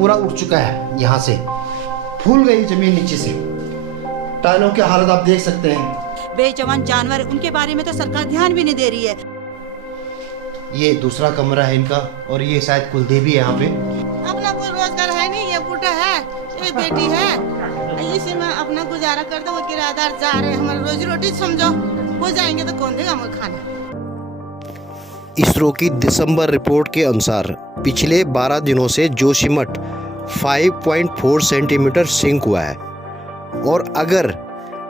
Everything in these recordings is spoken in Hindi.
पूरा उठ चुका है, यहाँ से फूल गई जमीन नीचे से। टाइलों की हालत आप देख सकते हैं। बेजवान जानवर, उनके बारे में तो सरकार ध्यान भी नहीं दे रही है। ये दूसरा कमरा है इनका, और ये शायद कुलदेवी है यहाँ पे। अपना कोई रोजगार है नहीं, ये बूढ़ा है, एक बेटी है, इसी में अपना गुजारा करते। वो किराएदार जा रहे हैं, हमारी रोजी रोटी समझो, हो जाएंगे तो कौन देगा हमें खाना। इसरो की दिसंबर रिपोर्ट के अनुसार पिछले 12 दिनों से जोशीमठ 5.4 सेंटीमीटर सिंक हुआ है, और अगर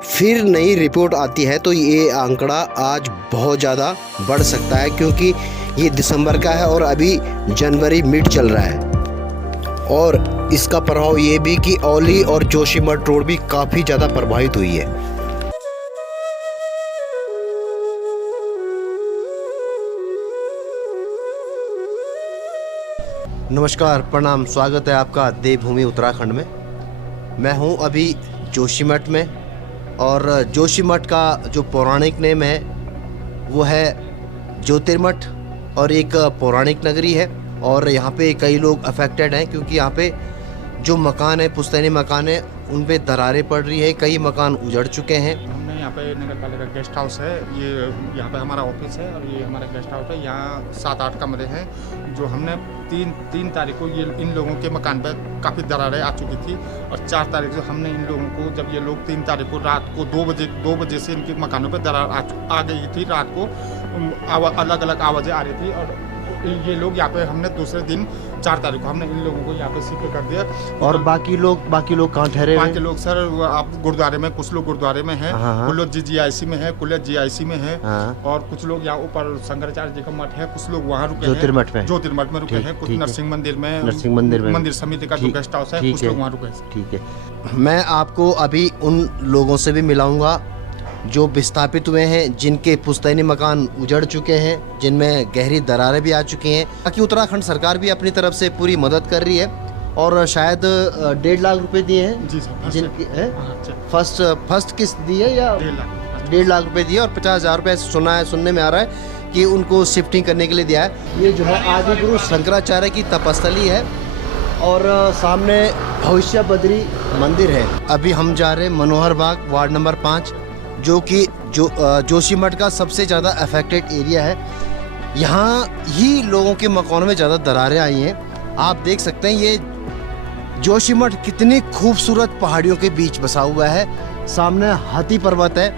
फिर नई रिपोर्ट आती है तो ये आंकड़ा आज बहुत ज़्यादा बढ़ सकता है, क्योंकि ये दिसंबर का है और अभी जनवरी मिड चल रहा है। और इसका प्रभाव ये भी कि औली और जोशीमठ रोड भी काफ़ी ज़्यादा प्रभावित हुई है। नमस्कार, प्रणाम, स्वागत है आपका देवभूमि उत्तराखंड में। मैं हूं अभी जोशीमठ में, और जोशीमठ का जो पौराणिक नेम है वो है ज्योतिर्मठ, और एक पौराणिक नगरी है। और यहाँ पे कई लोग अफेक्टेड हैं, क्योंकि यहाँ पे जो मकान है, पुश्तैनी मकान है, उन पे दरारें पड़ रही है, कई मकान उजड़ चुके हैं। हमने यहाँ पे नगर पालिका गेस्ट हाउस है, ये यहाँ पे हमारा ऑफिस है और ये हमारा गेस्ट हाउस है। यहाँ 7-8 कमरे हैं जो हमने तीन तारीख को ये इन लोगों के मकान पर काफ़ी दरारें आ चुकी थी, और 4 तारीख से हमने इन लोगों को, जब ये लोग 3 तारीख को रात को 2 बजे से इनके मकानों पर दरार आ गई थी। रात को अलग अलग आवाज़ें आ रही थी, और ये लोग यहाँ पे हमने दूसरे दिन 4 तारीख को हमने इन लोगों को यहाँ पे शिफ्ट कर दिया। और बाकी लोग कहाँ ठहरे? बाकी लोग सर आप गुरुद्वारे में, कुछ लोग गुरुद्वारे में हैं, कुछ लोग GIC में है, कुछ लोग GIC में है, और कुछ लोग यहाँ ऊपर शंकराचार्य जी का मठ है, कुछ लोग वहाँ रुके हैं, ज्योतिर्मठ में रुके हैं, कुछ नरसिंह मंदिर में, मंदिर समिति का जो गेस्ट हाउस है, कुछ लोग वहाँ रुके हैं। ठीक है, मैं आपको अभी उन लोगों से भी मिलाऊंगा जो विस्थापित हुए हैं, जिनके पुश्तैनी मकान उजड़ चुके हैं, जिनमें गहरी दरारें भी आ चुकी हैं। बाकी उत्तराखंड सरकार भी अपनी तरफ से पूरी मदद कर रही है, और शायद 1.5 लाख रुपए दिए हैं जी सर, जिनकी फर्स्ट किस्त दी है, या 1.5 लाख रुपए दिए, और 50,000 रुपये सुनने में आ रहा है कि उनको शिफ्टिंग करने के लिए दिया है। ये जो है आदिगुरु शंकराचार्य की तपस्थली है, और सामने भविष्य बद्री मंदिर है। अभी हम जा रहे हैं मनोहर बाग, वार्ड नंबर 5, जो कि जोशीमठ का सबसे ज़्यादा अफेक्टेड एरिया है। यहाँ ही लोगों के मकानों में ज़्यादा दरारें आई हैं। आप देख सकते हैं ये जोशीमठ कितनी खूबसूरत पहाड़ियों के बीच बसा हुआ है। सामने हाथी पर्वत है,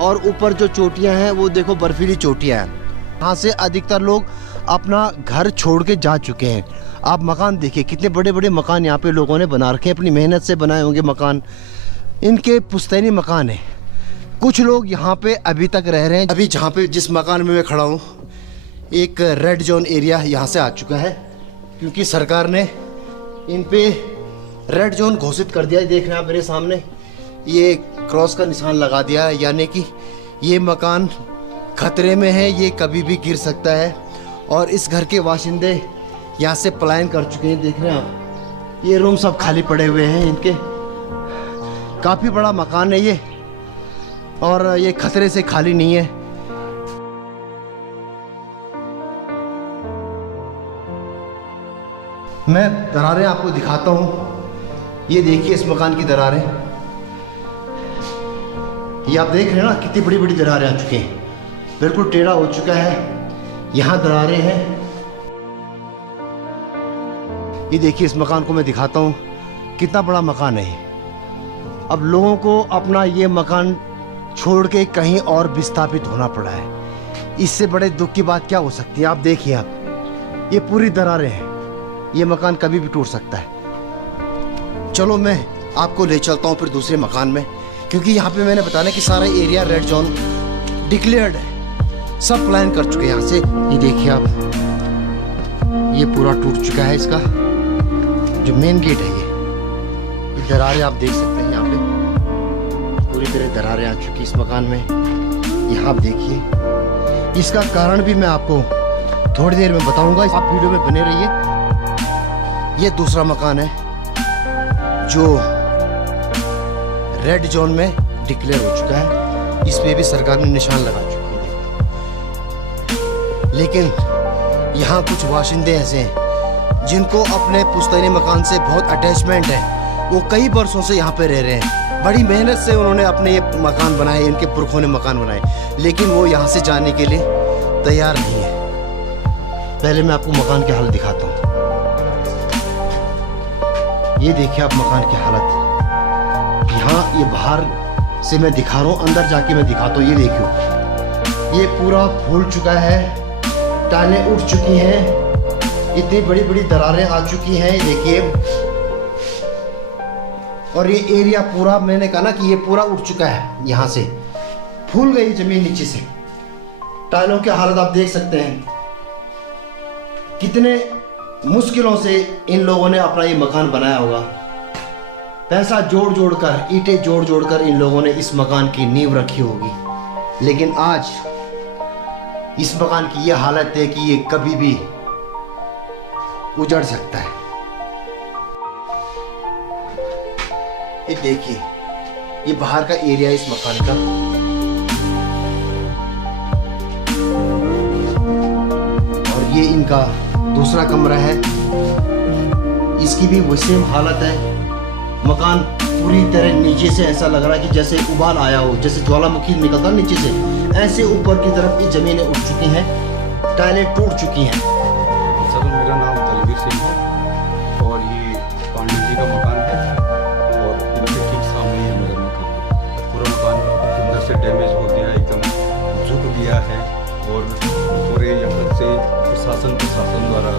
और ऊपर जो चोटियाँ हैं वो देखो बर्फीली चोटियाँ हैं। यहाँ से अधिकतर लोग अपना घर छोड़ के जा चुके हैं। आप मकान देखिए, कितने बड़े बड़े मकान यहाँ पे लोगों ने बना रखे हैं, अपनी मेहनत से बनाए होंगे मकान। इनके पुश्तैनी मकान है। कुछ लोग यहाँ पे अभी तक रह रहे हैं। अभी जहाँ पे जिस मकान में मैं खड़ा हूँ, एक रेड जोन एरिया यहाँ से आ चुका है, क्योंकि सरकार ने इन पे रेड जोन घोषित कर दिया है। देख रहे हैं आप मेरे सामने, ये क्रॉस का निशान लगा दिया है, यानी कि ये मकान खतरे में है, ये कभी भी गिर सकता है। और इस घर के वाशिंदे यहाँ से पलायन कर चुके हैं। देख रहे हैं आप, ये रूम सब खाली पड़े हुए हैं इनके। काफ़ी बड़ा मकान है ये, और ये खतरे से खाली नहीं है। मैं दरारें आपको दिखाता हूँ। ये देखिए इस मकान की दरारें, ये आप देख रहे हैं ना, कितनी बड़ी बड़ी दरारें आ चुकी हैं, बिल्कुल टेढ़ा हो चुका है। यहाँ दरारें हैं। ये देखिए इस मकान को मैं दिखाता हूँ, कितना बड़ा मकान है। अब लोगों को अपना ये मकान छोड़ के कहीं और विस्थापित होना पड़ा है। इससे बड़े दुख की बात क्या हो सकती है? आप देखिए, आप ये पूरी दरारें हैं, ये मकान कभी भी टूट सकता है। चलो मैं आपको ले चलता हूँ फिर दूसरे मकान में, क्योंकि यहाँ पे मैंने बताया कि सारा एरिया रेड जोन डिक्लेयर्ड है, सब प्लान कर चुके हैं यहाँ से। ये देखिए आप, ये पूरा टूट चुका है। इसका जो मेन गेट है, ये दरारें आप देख सकते हैं, यहाँ पे पूरी तरह दरारें आ चुकी इस मकान में। यहाँ आप देखिए, इसका कारण भी मैं आपको थोड़ी देर में बताऊंगा, आप वीडियो में बने रहिए। ये दूसरा मकान है जो रेड जोन में डिक्लेयर हो चुका है, इस पे भी सरकार ने निशान लगा चुके हैं। लेकिन यहाँ कुछ वाशिंदे ऐसे हैं जिनको अपने पुश्तैनी मकान से बहुत अटैचमेंट है, वो कई बरसों से यहाँ पे रह रहे हैं। बड़ी मेहनत से उन्होंने अपने ये मकान बनाए, इनके पुरखों ने मकान बनाए, लेकिन वो यहाँ से जाने के लिए तैयार नहीं है। पहले मैं आपको मकान की हालत दिखाता हूँ। ये देखिए आप मकान की हालत। यहाँ ये बाहर से मैं दिखा रहा हूँ, अंदर जाके मैं दिखाता हूँ। ये देखियो, ये पूरा फूल चुका है, टाइलें उठ चुकी हैं, इतनी बड़ी बड़ी दरारें आ चुकी हैं। ये देखिए, और ये एरिया पूरा, मैंने कहा ना कि ये पूरा उठ चुका है, यहाँ से फूल गई जमीन नीचे से। टाइलों की हालत आप देख सकते हैं, कितने मुश्किलों से इन लोगों ने अपना ये मकान बनाया होगा। पैसा जोड़ जोड़ कर, ईंटें जोड़ जोड़ कर इन लोगों ने इस मकान की नींव रखी होगी, लेकिन आज इस मकान की ये हालत है कि ये कभी भी उजड़ सकता है। ये देखिए, ये बाहर का एरिया है इस मकान का। और ये इनका दूसरा कमरा है, इसकी भी वैसे हालत है। मकान पूरी तरह नीचे से ऐसा लग रहा है कि जैसे उबाल आया हो, जैसे ज्वालामुखी निकलता नीचे से, ऐसे ऊपर की तरफ ये जमीनें उठ चुकी हैं, टाइलें टूट चुकी हैं। सर, मेरा नाम दलवीर सिंह है और ये पांडे जी का मकान है और इनके ठीक सामने है मेरा मकान। पूरा मकान अंदर से डैमेज हो गया, एकदम झुक गया है और पूरे यहाँ से प्रशासन द्वारा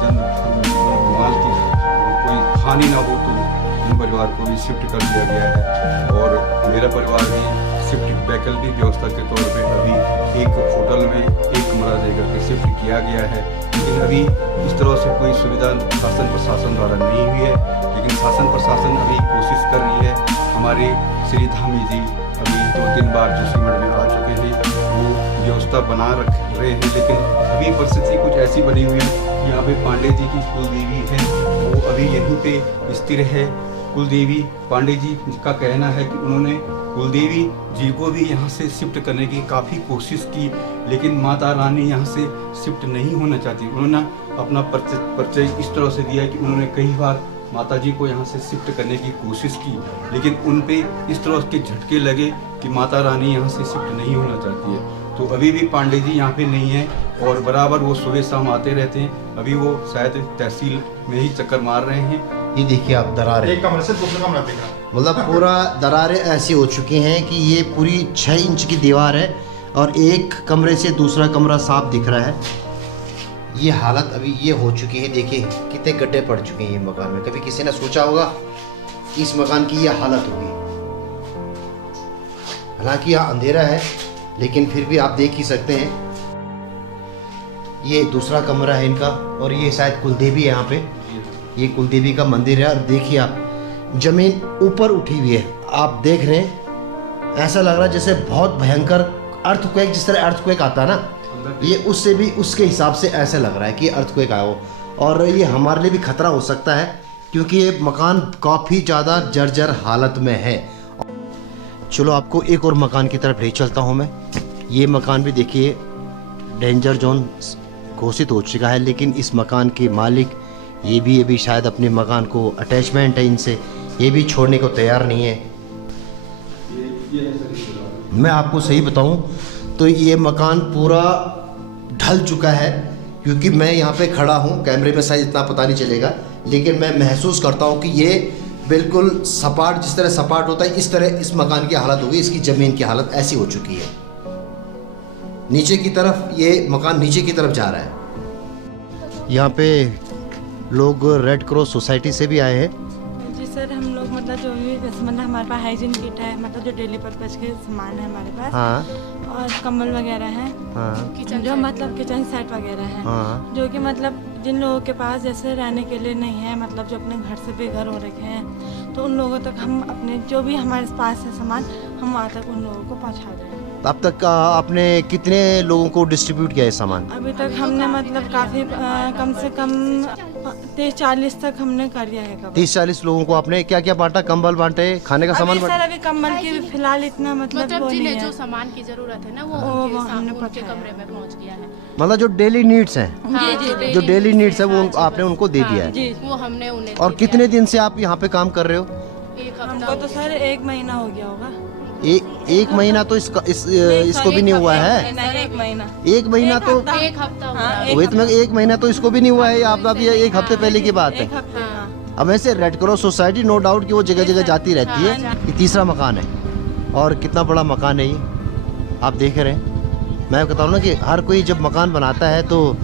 जन माल की कोई हानि ना हो तो इन परिवार को भी शिफ्ट कर दिया गया है। और मेरा परिवार भी शिफ्ट वैकल्पिक व्यवस्था के तौर पे अभी एक होटल में एक कमरा देकर के शिफ्ट किया गया है, लेकिन अभी इस तरह से कोई सुविधा शासन प्रशासन द्वारा नहीं हुई है। लेकिन शासन प्रशासन अभी कोशिश कर रही है। हमारे श्री धामी जी अभी 2-3 बार जोशीमठ में आ चुके हैं, वो व्यवस्था बना रख रहे हैं, लेकिन अभी परिस्थिति कुछ ऐसी बनी हुई है। यहाँ पे पांडे जी की कुल देवी है, वो अभी यहीं पे स्थिर है। कुलदेवी पांडे जी का कहना है कि उन्होंने कुलदेवी जी को भी यहाँ से शिफ्ट करने की काफ़ी कोशिश की, लेकिन माता रानी यहाँ से शिफ्ट नहीं होना चाहती। उन्होंने अपना परिचय इस तरह से दिया कि उन्होंने कई बार माता जी को यहाँ से शिफ्ट करने की कोशिश की, लेकिन उन पे इस तरह के झटके लगे कि माता रानी यहाँ से शिफ्ट नहीं होना चाहती है। तो अभी भी पांडे जी यहाँ पे नहीं है और बराबर वो सुबह शाम आते रहते हैं। अभी वो शायद तहसील में ही चक्कर मार रहे हैं। ये देखिए आप दरारें, एक कमरे से दूसरा कमरा दिख रहा है, मतलब पूरा दरारें ऐसी हो चुकी हैं कि ये पूरी 6 इंच की दीवार है और एक कमरे से दूसरा कमरा साफ दिख रहा है। ये हालत अभी ये हो चुकी है। देखिए कितने गड्ढे पड़ चुके हैं ये मकान में। कभी किसी ने सोचा होगा कि इस मकान की ये हालत होगी। हालांकि यहाँ अंधेरा है, लेकिन फिर भी आप देख ही सकते हैं। ये दूसरा कमरा है इनका और ये शायद कुलदेवी है यहाँ पे, ये कुलदेवी का मंदिर है। और देखिए आप, जमीन ऊपर उठी हुई है, आप देख रहे हैं, ऐसा लग रहा है जैसे बहुत भयंकर अर्थक्वेक, जिस तरह अर्थक्वेक आता है ना, ये उससे भी उसके हिसाब से ऐसा लग रहा है कि अर्थक्वेक आया हो। और ये हमारे लिए भी खतरा हो सकता है क्योंकि ये मकान काफ़ी ज़्यादा जर्जर हालत में है। चलो आपको एक और मकान की तरफ ले चलता हूँ मैं। ये मकान भी देखिए डेंजर जोन घोषित हो चुका है, लेकिन इस मकान के मालिक ये भी शायद अपने मकान को अटैचमेंट है इनसे, ये भी छोड़ने को तैयार नहीं है। मैं आपको सही बताऊं तो ये मकान पूरा ढल चुका है, क्योंकि मैं यहाँ पे खड़ा हूँ, कैमरे में शायद इतना पता नहीं चलेगा, लेकिन मैं महसूस करता हूँ कि ये बिल्कुल सपाट, जिस तरह सपाट होता है इस तरह इस मकान की हालत होगी। इसकी ज़मीन की हालत ऐसी हो चुकी है, नीचे की तरफ ये मकान नीचे की तरफ जा रहा है। यहाँ पे लोग रेड क्रॉस सोसाइटी से भी आए हैं। जी सर, हम लोग मतलब जो भी मतलब हमारे पास हाइजीन किट है, मतलब जो डेली पर्पज के सामान है हमारे पास। हाँ। और कंबल वगैरह हैं। हाँ। जो मतलब किचन सेट वगैरह हैं। हाँ। जो कि मतलब जिन लोगों के पास जैसे रहने के लिए नहीं है, मतलब जो अपने घर से बेघर हो रखे हैं, तो उन लोगों तक हम अपने जो भी हमारे पास है सामान, हम वहाँ तक उन लोगों को पहुँचा दें। अब तक आपने कितने लोगों को डिस्ट्रीब्यूट किया है सामान? अभी तक हमने मतलब काफ़ी कम से कम 30-40 तक हमने कर लिया है कवर। 30-40 लोगों को आपने क्या क्या बांटा? कंबल बांटे, खाने का सामान अभी बांटा? सर अभी कंबल की फिलहाल इतना मतलब वो नहीं जिन्हें है। जो सामान की जरूरत है ना वो वो हमने उनके पहुंचाया। कमरे में पहुंच गया है। मतलब जो डेली नीड्स हैं, हाँ, जो डेली नीड्स है वो आपने उनको दे दिया है। जी वो हमने उन्हें और दे कितने दिन से आप यहाँ पे काम कर रहे हो? दिया। एक हफ्ता हमको तो सर 1 महीना हो गया होगा। एक महीना तो इसको भी नहीं हुआ है। नहीं, 1 महीना। 1 महीना तो एक हफ्ता हुआ है। वही तो मैं 1 महीना तो इसको भी नहीं हुआ है। आप अभी 1 हफ्ते पहले की बात है। 1 हफ्ते हाँ। अब वैसे red cross society no doubt कि वो जगह जगह जाती रहती है। ये तीसरा मकान है और कितना बड़ा मकान है ये आप देख रहे हैं। मैं कहता हूँ ना कि हर कोई जब मकान बनाता है तो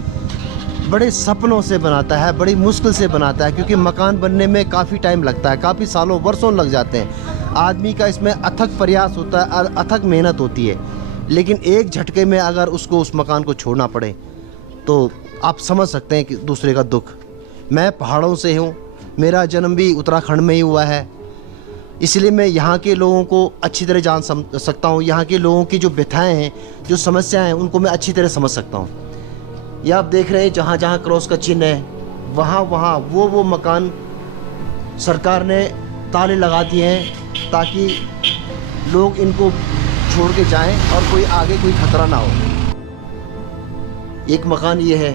बड़े सपनों से बनाता है, बड़ी मुश्किल से बनाता है, क्योंकि मकान बनने में काफ़ी टाइम लगता है, काफ़ी सालों वर्षों लग जाते हैं। आदमी का इसमें अथक प्रयास होता है और अथक मेहनत होती है, लेकिन एक झटके में अगर उसको उस मकान को छोड़ना पड़े तो आप समझ सकते हैं कि दूसरे का दुख। मैं पहाड़ों से हूँ, मेरा जन्म भी उत्तराखंड में ही हुआ है, इसलिए मैं यहाँ के लोगों को अच्छी तरह जान सकता हूँ। यहाँ के लोगों की जो व्यथाएँ हैं, जो समस्याएँ हैं, उनको मैं अच्छी तरह समझ सकता हूँ। ये आप देख रहे हैं जहाँ जहाँ क्रॉस का चिन्ह है, वहाँ वहाँ वो मकान सरकार ने ताले लगा दिए हैं ताकि लोग इनको छोड़ के जाएं और कोई आगे कोई खतरा ना हो। एक मकान ये है,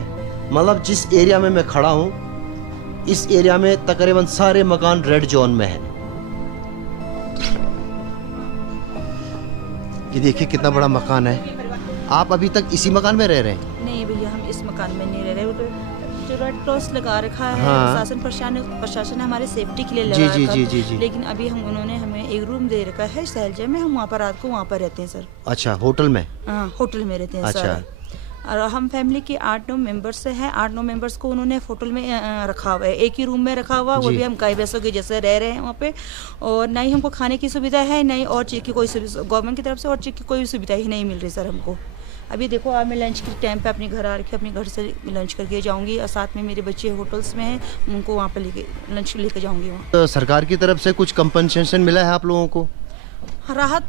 मतलब जिस एरिया में मैं खड़ा हूँ इस एरिया में तकरीबन सारे मकान रेड जोन में है। ये देखिए कितना बड़ा मकान है। आप अभी तक इसी मकान में रह रहे हैं? नहीं भैया, हम इस मकान में नहीं रह रहे। जो रेड क्रॉस लगा रखा है, हाँ। प्रशासन ने हमारे सेफ्टी के लिए जी लगा जी रखा जी है। जी जी। लेकिन अभी उन्होंने हमें एक रूम दे रखा है सैलजा में, हम वहाँ पर रात को वहाँ पर रहते हैं सर। अच्छा, होटल में? हाँ, होटल में रहते हैं अच्छा। सर। और हम फैमिली के 8-9 मेंबर्स हैं। 8-9 मेंबर्स को उन्होंने होटल में रखा हुआ है, एक ही रूम में रखा हुआ। वो जी। भी हम गाय भैंसों के जैसे रह रहे हैं वहाँ पे। और ना ही हमको खाने की सुविधा है, ना ही और चीज़ की कोई सुविधा गवर्नमेंट की तरफ से और चीज़ की कोई सुविधा ही नहीं मिल रही सर हमको। अभी देखो आज मैं लंच के टाइम पे अपने घर आ रखी, अपने घर से लंच करके जाऊंगी और साथ में मेरे बच्चे होटल्स में हैं, उनको वहाँ पे लंच लेके जाऊंगी वहाँ। तो सरकार की तरफ से कुछ कंपनसेशन मिला है आप लोगों को? राहत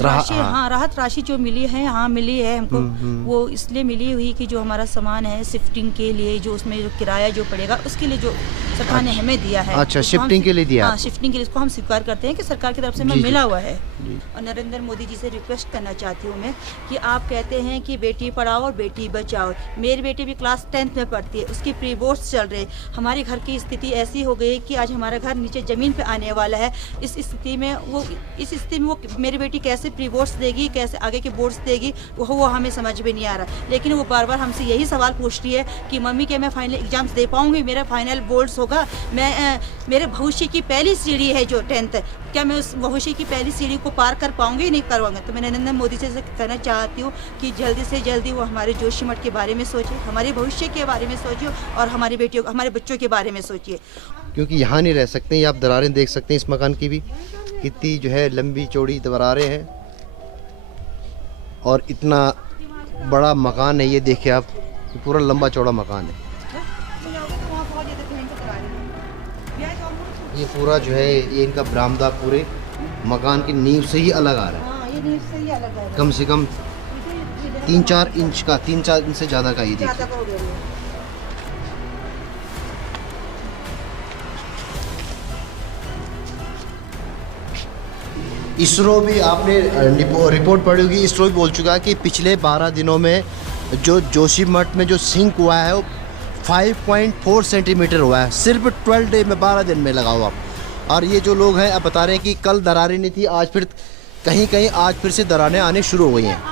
राशि, हाँ राहत राशि जो मिली है, हाँ मिली है हमको। वो इसलिए मिली हुई कि जो हमारा सामान है शिफ्टिंग के लिए, जो उसमें जो किराया जो पड़ेगा उसके लिए जो सरकार ने हमें दिया है। अच्छा, उसको हम शिफ्टिंग के लिए दिया? हाँ, शिफ्टिंग के लिए इसको हम स्वीकार करते हैं कि सरकार की तरफ से हमें जी, मिला हुआ है। और नरेंद्र मोदी जी से रिक्वेस्ट करना चाहती हूँ मैं कि आप कहते हैं कि बेटी पढ़ाओ और बेटी बचाओ। मेरी बेटी भी क्लास 10th में पढ़ती है, उसकी प्री बोर्ड्स चल रहे। हमारे घर की स्थिति ऐसी हो गई कि आज हमारा घर नीचे ज़मीन पे आने वाला है। इस स्थिति में वो मेरी बेटी कैसे प्री बोर्ड्स देगी, कैसे आगे के बोर्ड्स देगी, वो हमें समझ में नहीं आ रहा। लेकिन वो बार बार हमसे यही सवाल पूछ रही है कि मम्मी क्या मैं फाइनल एग्जाम्स दे पाऊँगी, मेरा फाइनल बोर्ड्स होगा, मैं मेरे भविष्य की पहली सीढ़ी है जो 10th, क्या मैं उस भविष्य की पहली सीढ़ी को पार कर पाऊंगी? नहीं करवाऊंगा। तो मैं नरेंद्र मोदी से कहना चाहती हूँ कि जल्दी से जल्दी वो हमारे जोशीमठ के बारे में सोचे, हमारे भविष्य के बारे में सोचिए और हमारी बेटियों हमारे बच्चों के बारे में सोचिए। क्योंकि यहाँ नहीं रह सकते। ये आप दरारें देख सकते हैं इस मकान की भी, कितनी जो है लंबी चौड़ी दरारें हैं और इतना बड़ा मकान है। ये देखिए आप, पूरा लंबा चौड़ा मकान है। ये पूरा जो है ये इनका बरामदा पूरे मकान की नींव से ही अलग आ रहा है। ये नींव से ही अलग है, कम से कम 3-4 इंच का, 3-4 इंच से ज़्यादा का। ये देखिए इसरो भी, आपने रिपोर्ट पढ़ी होगी, इसरो भी बोल चुका है कि पिछले 12 दिनों में जो जोशीमठ में जो सिंक हुआ है वो 5.4 सेंटीमीटर हुआ है, सिर्फ 12 डे में, 12 दिन में लगा हुआ। और ये जो लोग हैं अब बता रहे हैं कि कल दरारें नहीं थी, आज फिर कहीं कहीं आज फिर से दरारें आने शुरू हो गई हैं।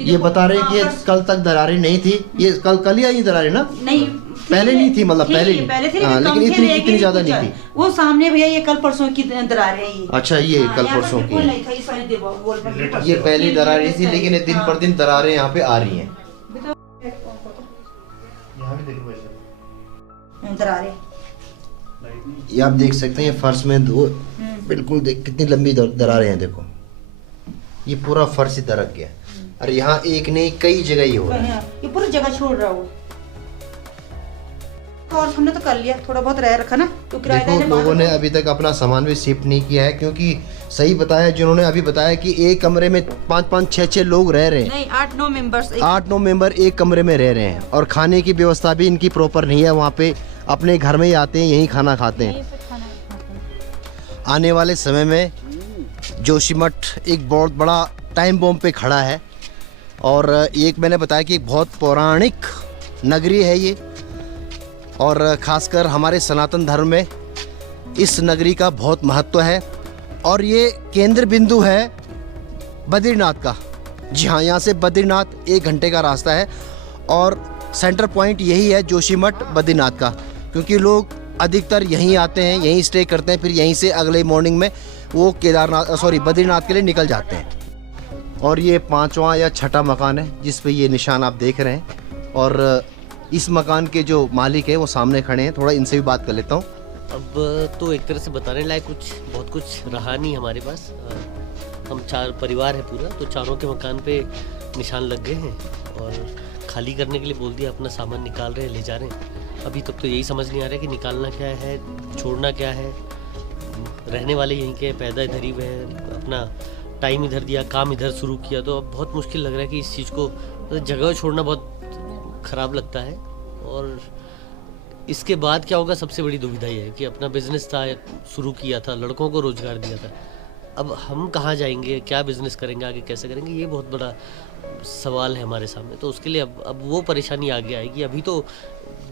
ये बता रहे हैं कि ये कल तक दरारें नहीं थी, ये कल ही आई दरारें ना? नहीं, पहले नहीं थी, मतलब पहले नहीं। पहले थी, हाँ, लेकिन इतनी ज़्यादा नहीं थी। वो सामने भैया ये कल परसों की दरारें हैं ये। अच्छा, ये कल परसों की है। ये पहली दरारें थी, लेकिन दिन पर दिन दरारें यहाँ पे आ रही हैं। दरारें ये आप देख सकते हैं फर्श में दो, बिल्कुल देख कितनी लंबी दरारें हैं। देखो ये पूरा फर्श ही दरक गया। और यहाँ एक नहीं कई जगह ही हो रहा है। ये पूरी जगह छोड़ रहा हूँ। और हमने तो कर लिया, थोड़ा बहुत रह रखा ना, तो देखो लोगों ने अभी तक अपना सामान भी शिफ्ट नहीं किया है, क्योंकि सही बताया जिन्होंने अभी बताया कि एक कमरे में 5-5, 6-6 लोग रह रहे हैं। नहीं, 8-9 मेंबर्स। 8-9 मेंबर एक कमरे में रह रहे हैं और खाने की व्यवस्था भी इनकी प्रॉपर नहीं है। वहाँ पे अपने घर में ही आते हैं, यहीं खाना खाते हैं। आने वाले समय में जोशीमठ एक बहुत बड़ा टाइम बॉम्ब पे खड़ा है और एक मैंने बताया कि एक बहुत पौराणिक नगरी है ये, और ख़ासकर हमारे सनातन धर्म में इस नगरी का बहुत महत्व है और ये केंद्र बिंदु है बद्रीनाथ का। जी हाँ, यहाँ से बद्रीनाथ 1 घंटे का रास्ता है और सेंटर पॉइंट यही है जोशीमठ बद्रीनाथ का, क्योंकि लोग अधिकतर यहीं आते हैं, यहीं स्टे करते हैं, फिर यहीं से अगले मॉर्निंग में वो बद्रीनाथ के लिए निकल जाते हैं। और ये 5वां या 6ठा मकान है जिस पे ये निशान आप देख रहे हैं और इस मकान के जो मालिक हैं वो सामने खड़े हैं, थोड़ा इनसे भी बात कर लेता हूँ। अब तो एक तरह से बताने लायक बहुत कुछ रहा नहीं हमारे पास। हम 4 परिवार है पूरा, तो चारों के मकान पे निशान लग गए हैं और खाली करने के लिए बोल दिया, अपना सामान निकाल रहे हैं, ले जा रहे हैं। अभी तक तो यही समझ नहीं आ रहा है कि निकालना क्या है, छोड़ना क्या है। रहने वाले यहीं के, पैदा इधर ही हुए हैं, अपना टाइम इधर दिया, काम इधर शुरू किया, तो अब बहुत मुश्किल लग रहा है कि इस चीज़ को जगह छोड़ना बहुत ख़राब लगता है। और इसके बाद क्या होगा, सबसे बड़ी दुविधा ये है कि अपना बिजनेस था, शुरू किया था, लड़कों को रोजगार दिया था, अब हम कहाँ जाएंगे, क्या बिजनेस करेंगे, आगे कैसे करेंगे, ये बहुत बड़ा सवाल है हमारे सामने। तो उसके लिए अब वो परेशानी आगे आएगी। अभी तो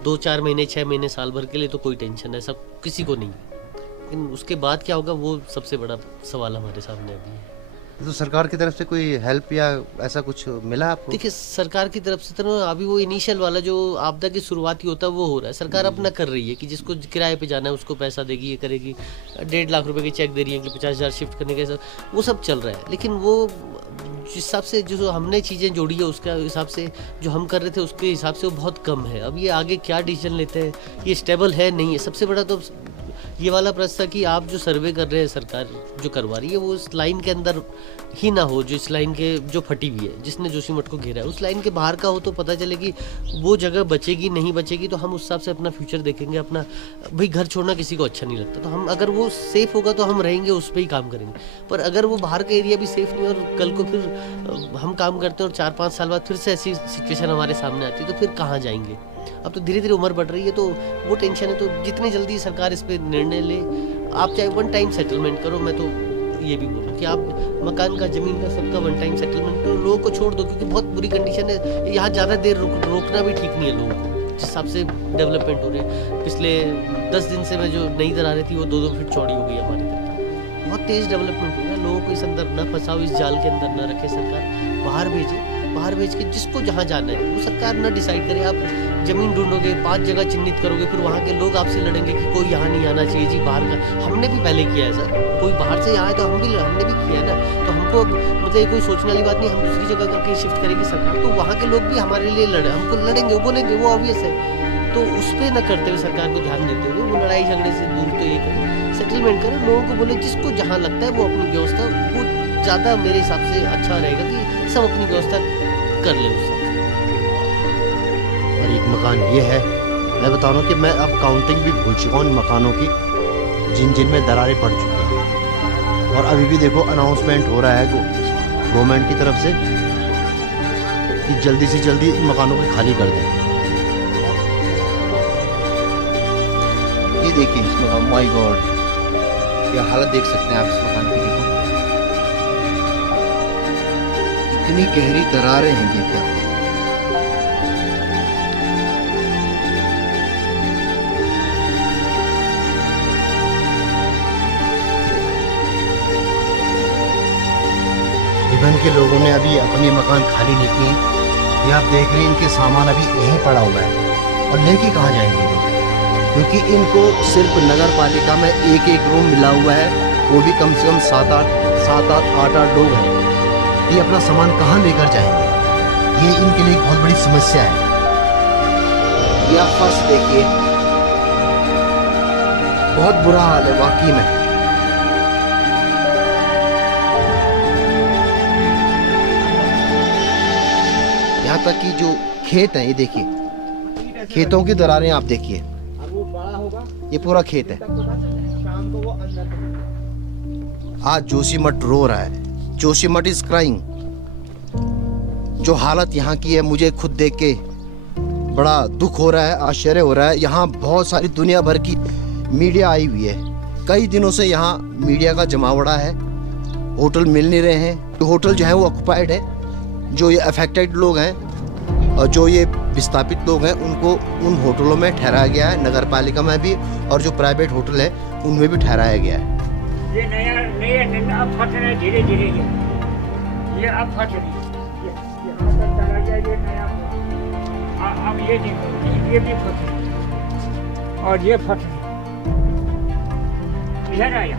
2-4 महीने, 6 महीने, साल भर के लिए तो कोई टेंशन ऐसा किसी को नहीं है, लेकिन उसके बाद क्या होगा वो सबसे बड़ा सवाल हमारे सामने अभी है। तो सरकार की तरफ से कोई हेल्प या ऐसा कुछ मिला आपको? देखिए, सरकार की तरफ से तो अभी वो इनिशियल वाला जो आपदा की शुरुआती होता है वो हो रहा है। सरकार अपना कर रही है कि जिसको किराए पे जाना है उसको पैसा देगी, ये करेगी, 1.5 लाख रुपए की चेक दे रही है कि 50,000 शिफ्ट करने के, वो सब चल रहा है। लेकिन वो जिस हिसाब से जो हमने चीज़ें जोड़ी है उसके हिसाब से जो हम कर रहे थे उसके हिसाब से वो बहुत कम है। अब ये आगे क्या डिसीजन लेते हैं, ये स्टेबल है नहीं है। सबसे बड़ा तो ये वाला प्रश्न था कि आप जो सर्वे कर रहे हैं, सरकार जो करवा रही है, वो उस लाइन के अंदर ही ना हो, जो इस लाइन के जो फटी हुई है, जिसने जोशीमठ को घेरा है, उस लाइन के बाहर का हो तो पता चले कि वो जगह बचेगी नहीं बचेगी, तो हम उस हिसाब से अपना फ्यूचर देखेंगे। अपना भाई घर छोड़ना किसी को अच्छा नहीं लगता, तो हम अगर वो सेफ़ होगा तो हम रहेंगे, उस पर ही काम करेंगे। पर अगर वो बाहर का एरिया भी सेफ़ नहीं और कल को फिर हम काम करते हैं और 4-5 साल बाद फिर से ऐसी सिचुएशन हमारे सामने आती है, तो फिर कहाँ जाएंगे। अब तो धीरे धीरे उम्र बढ़ रही है, तो वो टेंशन है। तो जितनी जल्दी सरकार इस पर निर्णय ले, आप चाहे 1 टाइम सेटलमेंट करो, मैं तो ये भी बोलूँ कि आप मकान का, ज़मीन का, सबका 1 टाइम सेटलमेंट करो, लोगों को छोड़ दो, क्योंकि बहुत बुरी कंडीशन है यहाँ। ज़्यादा देर रोकना भी ठीक नहीं है लोगों को, जिस हिसाब से डेवलपमेंट हो रहे हैं। पिछले 10 दिन से मैं जो नई दरारें थी वो 2-2 फीट चौड़ी हो गई हमारी तरफ। बहुत तेज़ डेवलपमेंट हो रहा है। लोगों को इस अंदर न फंसाओ, इस जाल के अंदर न रखे सरकार, बाहर भेजे। बाहर भेज के जिसको जहाँ जाना है वो सरकार ना डिसाइड करे। आप ज़मीन ढूंढोगे, 5 जगह चिन्हित करोगे, फिर वहाँ के लोग आपसे लड़ेंगे कि कोई यहाँ नहीं आना चाहिए जी, बाहर का। हमने भी पहले किया है सर, कोई बाहर से यहाँ है तो हमने भी किया है ना। तो हमको मतलब ये कोई सोचने वाली बात नहीं, हम दूसरी जगह करके शिफ्ट करेगी सरकार, तो वहाँ के लोग भी हमारे लिए हमको लड़ेंगे, वो बोलेंगे, वो ऑब्वियस है। तो उस पर न करते हुए, सरकार को ध्यान देते हुए, वो लड़ाई झगड़े से दूर तो ये करें, सेटलमेंट करें, लोगों को बोले जिसको जहाँ लगता है वो अपनी व्यवस्था, वो ज़्यादा मेरे हिसाब से अच्छा रहेगा कि सब अपनी व्यवस्था कर ले उससे। और एक मकान ये है, मैं बता रहा हूँ कि मैं अब काउंटिंग भी भूल चुका हूँ इन मकानों की, जिन में दरारें पड़ चुकी हैं। और अभी भी देखो अनाउंसमेंट हो रहा है गवर्नमेंट की तरफ से कि जल्दी से जल्दी इन मकानों को खाली कर दें। ये देखिए इस मकान, माय गॉड, क्या हालत देख सकते हैं आप इस मकान की। देखो इतनी गहरी दरारें हैं, देखिए। रिबन के लोगों ने अभी अपने मकान खाली नहीं किए। ये आप देख रहे हैं, इनके सामान अभी यहीं पड़ा हुआ है और लेके कहाँ जाएंगे लोग, क्योंकि इनको सिर्फ नगर पालिका में एक रूम मिला हुआ है, वो भी कम से कम 7-8 लोग हैं। ये अपना सामान कहाँ लेकर जाएंगे, ये इनके लिए एक बहुत बड़ी समस्या है। ये आप फर्स्ट देखिए, बहुत बुरा हाल है वाकई में। यहाँ तक कि जो खेत हैं, ये देखिए, खेतों की दरारें आप देखिए, ये पूरा खेत है। आज जोशीमठ रो रहा है, जोशीमठ इज क्राइंग। जो हालत यहाँ की है, मुझे खुद देख के बड़ा दुख हो रहा है, आश्चर्य हो रहा है। यहाँ बहुत सारी दुनिया भर की मीडिया आई हुई है, कई दिनों से यहाँ मीडिया का जमावड़ा है। होटल मिल नहीं रहे हैं, होटल जो है वो ऑक्युपाइड है। जो ये अफेक्टेड लोग हैं और जो ये विस्थापित लोग हैं, उनको उन होटलों में ठहराया गया है, नगर पालिका में भी, और जो प्राइवेट होटल है उनमें भी ठहराया गया है। ये नया अब फट रहे धीरे धीरे, ये अब फट रही ये नया, अब ये देखो ये भी फट रही और ये फट रही इधर आया।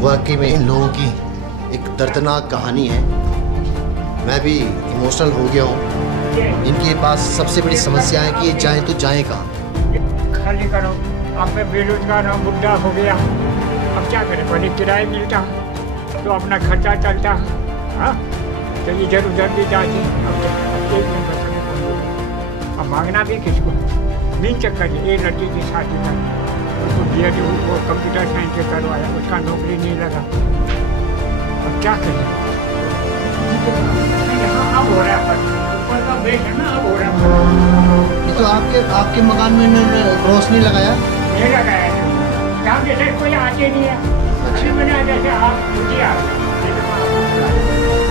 वाकई में इन लोगों की एक दर्दनाक कहानी है। मैं भी इमोशनल हो गया हूँ। इनके पास सबसे बड़ी समस्या है कि ये जाएं तो जाएं कहाँ। खाली करो, अब मैं बेरोजगार हूँ, बुढ़ा हो गया, अब क्या करें? पहले किराया मिलता तो अपना खर्चा चलता, हाँ, तो इधर उधर भी जाते। अब मांगना भी किसको? बिन चक्कर एक लड़की की शादी कर, उसको दिया जो वो कंप्यूटर साइंस से करवाया, उसका नौकरी नहीं लगा, अब क्या करें? अब हो रहा है, ऊपर का बेच है ना, अब हो रहा है। ये तो आपके मकान में इन्होंने क्रॉस नहीं लगाया? नहीं लगाया है, यहाँ जैसे कोई आते नहीं है। अच्छी बना जैसे आप मुझे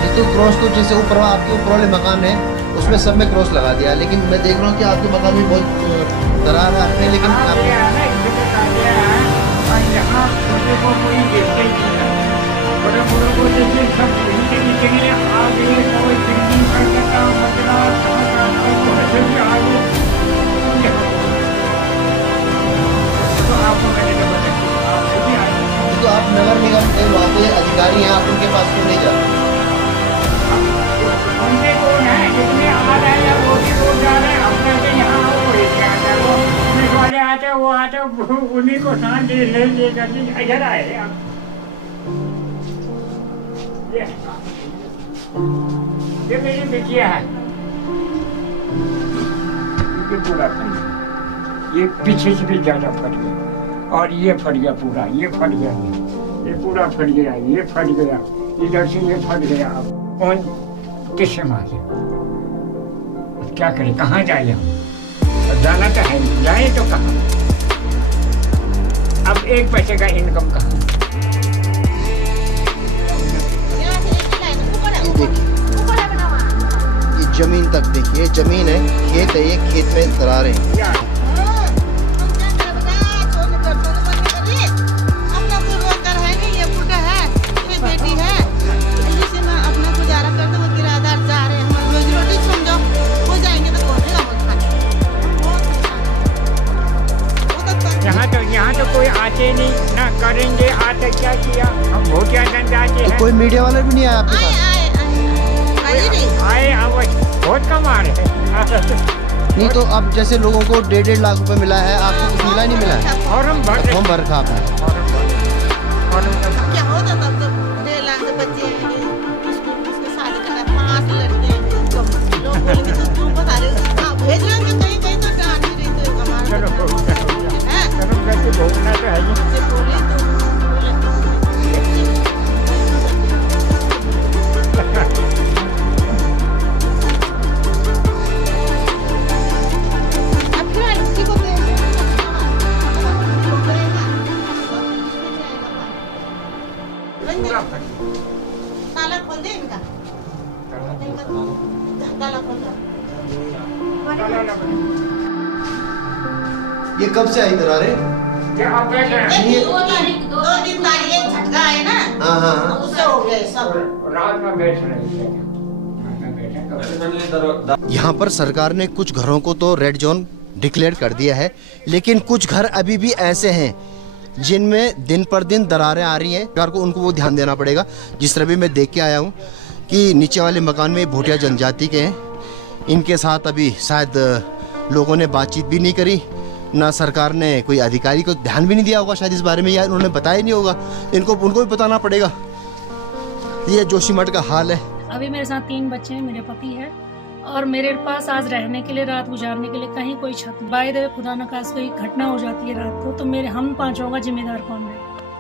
ये तो क्रॉस तो जैसे ऊपर आपके ऊपर वाले मकान है उसमें सब में क्रॉस लगा दिया, लेकिन मैं देख रहा हूँ कि आपके मकान में बहुत दरार है, लेकिन यहाँ छोटे को कोई देखते ही नहीं है, बड़े बड़ों को देखिए सब वहीं से नीचे गए, आगे कोई बिल्डिंग करने का मतलब आगे तो आपको मैंने जो बताया आप खुद ही आए। तो आप नगर निगम के वहाँ पे अधिकारी हैं, आप उनके पास क्यों नहीं जाते? उनके कौन है जितने आ रहे हैं वो भी लोग जा रहे हैं, अपने से यहाँ वो क्या आता है, वो पुलिस वाले आते हैं, वो आते हैं, उन्हीं को साथ ले करके इधर आए आप। ये मेरी बिटिया है, ये पूरा फट गया, ये पीछे से भी ज्यादा फट गया, और ये फट गया पूरा, ये फट गया, ये पूरा फट गया, ये फट गया, इधर से ये फट गया। अब कौन किससे मारे? क्या करें, कहाँ जाए हम? जाना तो है, जाए तो कहाँ? अब एक पैसे का इनकम कहाँ? ये जमीन तक देखिए, जमीन है, खेत है, ये खेत में दरारें हैं। क्या अपना कोई रोजगार है नहीं, ये बुढ़ा है, ये बेटी है, इसी में अपना गुजारा करते वो किराएदार जा रहे हैं, हमारी रोजी रोटी समझो, हो जाएंगे तो कौन देगा वो खाने? यहाँ तो कोई आते नहीं, ना करेंगे, आते क्या किया? हम भोटिया जनता के हैं। कोई मीडिया वाला भी नहीं आया आपके पास? आए अब बहुत कम आ रहे हैं। नहीं तो अब जैसे लोगों को 1.5 लाख रुपए मिला है, आपको कुछ मिला नहीं मिला है? फॉर्म भर रहे, फॉर्म भर रखा आपने? क्या होता तब तो 1.5 लाख के बच्चे उसको शादी करना, 5 लड़के हैं, लोग बोलेंगे तो तू बता रहे हो, भेज रहे कहीं कहीं तो डांट भी रही तो हमारा चलो कैसे भोगना तो है ही। से बोले तो अब फिर उसी को ताला खोल दे इनका, ताला खोल दो। ये कब से आई दरारें? ये आप देख रहे हैं, ये 2 दिन तारीख झटका है ना, हाँ हाँ हाँ। उससे हो गए सब। रात में बैठ रहे थे, यहाँ पर सरकार ने कुछ घरों को तो रेड जोन डिक्लेयर कर दिया है, लेकिन कुछ घर अभी भी ऐसे हैं जिनमें दिन पर दिन दरारें आ रही हैं। सरकार को उनको वो ध्यान देना पड़ेगा। जिस तरह भी मैं देख के आया हूँ कि नीचे वाले मकान में भोटिया जनजाति के हैं, इनके साथ अभी शायद लोगों ने बातचीत भी नहीं करी, ना सरकार ने कोई अधिकारी को ध्यान भी नहीं दिया होगा शायद इस बारे में, या उन्होंने बताया नहीं होगा। उनको भी बताना पड़ेगा। ये जोशीमठ का हाल है। अभी मेरे साथ 3 बच्चे हैं, मेरे पति है, और मेरे पास आज रहने के लिए, रात गुजारने के लिए कहीं कोई छत। बाय द वे खुदा न खास कोई घटना हो जाती है रात को, तो हम 5 का जिम्मेदार कौन है?